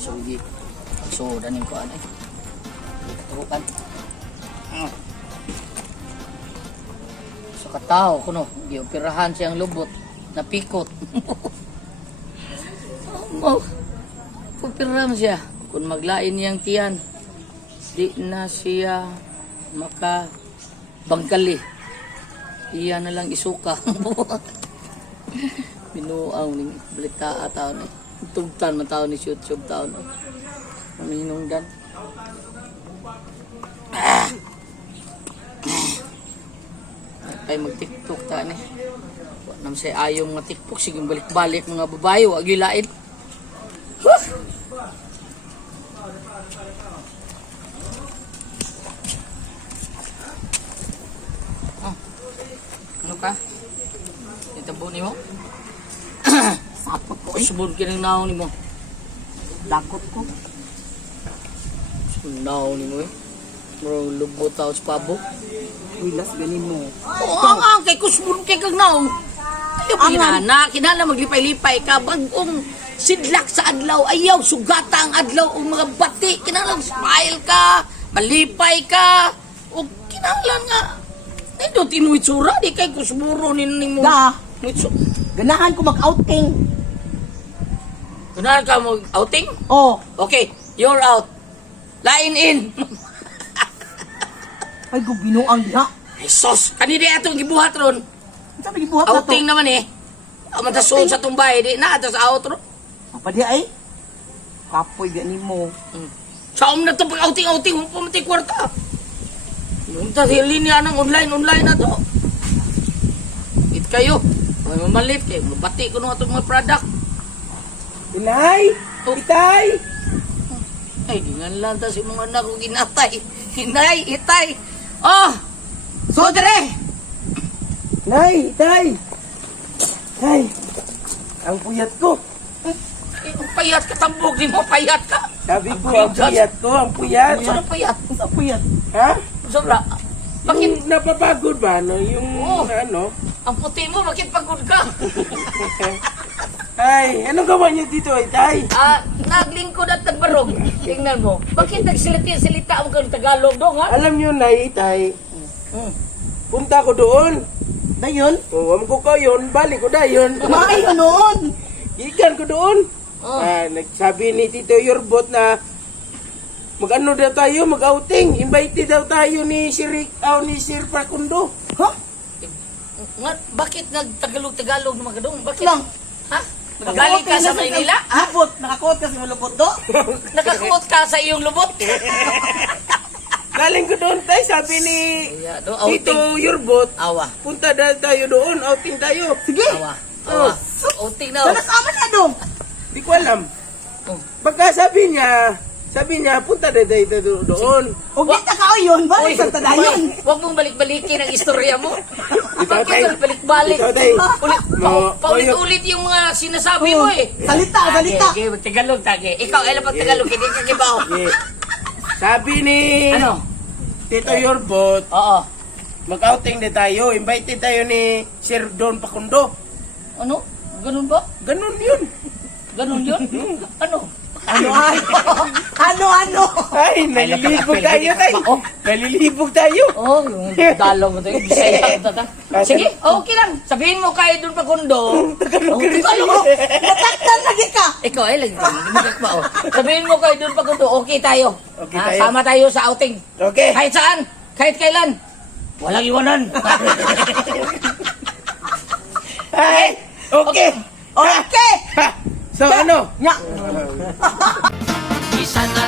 sugi. So, daning ko ano eh. Turukan. Sa katao ko no, gioperahan siyang lubot, napikot. Operahan siya. Kung maglain niyang tiyan, di na siya makabangkali. Iya na lang isuka. Binuaw ning balita ataw ni. Tugtan man taon ni YouTube taon. Ano hinungdan? Ay mag-TikTok ta ni. Wa nam say ayong nga TikTok sige balik-balik mga babae wa gilain. Ano ka? Itabo ni mo? Sapot ko eh. Subod ka ng naong ni mo. Dakot ko. Naong ni mo eh. Murang lubot tao sa pabo. Wilas ganin mo. Oo, ang kay kusbon kay kag naong. Ayaw pinana, kinala maglipay-lipay ka. Bagong sidlak sa adlaw. Ayaw, sugata ang adlaw. O mga bati, kinala smile ka. Malipay ka. O kinala nga. Ito tinuitsura, di kay kusburo ni mo. Da, Muitsura. ganahan ko mag-outing. Kunaan ka mo outing? Oh, Okay, you're out. Line in. ay gubinuang diha. Ay sos, kanina atong gibuhat ron. Sabi gibuhat na to. Outing naman eh. Matasun sa tumbay, di na, atas out ron. Apa diha ay? Kapoy ganin mo. Sa na to pag outing-outing, kung pumatay kwarta. Yung tas linya ng online na to. It kayo. May mamalit kayo. Mabati ko nung atong mga product. Inay! Oh. Itay! Ay, di nga lang tas yung mga anak ko ginatay. Hinay, itay. Oh! Sodre! Nay! Itay! Ay! Ang puyat ko. Ang payat ka, tambog din mo, payat ka. Sabi ko, ang puyat ko, ang puyat. Ano payat? Ang puyat. Ha? Sobra. Bakit? Yung napapagod ba, no? Yung Oo. ano? Ang puti mo, bakit pagod ka? Ay, anong gawa niyo dito, Itay? Naglingkod at nagbarog. Tingnan mo. Bakit nagsilita ang kang Tagalog doon, ha? Alam niyo, Nay, Itay, Hmm. punta ko doon. Dayon? Huwag ko yun, balik ko dayon. Maayo noon. Ikan ko doon. Oh. Nagsabi ni Tito Yorbot na mag-ano daw tayo, mag-outing. Invited daw tayo ni Sir Facundo. Ha? Nga, bakit nagtagalog-tagalog naman ka doon? Bakit? Lang. Ha? Galing ka sa Maynila? Ha? Lubot. Nakakuot ka sa lubot do. Nakakuot ka sa iyong lubot? Galing ko doon tayo, sabi ni Kaya, do, Tito outing. Yorbot, Awa. punta daw tayo doon, outing tayo. Sige. Awa. Awa. Outing na. Sana sama niya dong. Di ko alam. Oh. Pagka sabi niya, punta daw tayo doon. O kita ka o yun. Uy, Balik sa tadayon. Huwag mong balik-balikin ang istorya mo. Ikaw, tay. Bakit balik-balik? Ikaw, tay. Paulit-ulit yung mga sinasabi mo eh. Salita, salita. Okay, Tagalog, tage. Ikaw, alam pag Tagalog, hindi ka kibaw. Yeah. Sabi ni Ano? Tito Yorbot, Oo. mag-outing na tayo. Invited tayo ni Sir Don Facundo. Ano? Ganun ba? Ganun yun. Ganun yun? Ano? Ano? Ay, nalilibog tayo, tay. Oh. Nalilibog tayo. Oh, yung dalaw mo tayo. Bisaya ka ta. Sige, okay lang. Sabihin mo kayo doon Facundo. Tagalog. Nataktan lagi ka. Ikaw ay lagi. Hindi pa oh. Sabihin mo kayo doon Facundo. Okay tayo. Okay Ha, tayo. sama tayo sa outing. Okay. Kahit saan, kahit kailan. Walang iwanan. Ay, okay. Okay. Ha, so ano? Nya. Isa na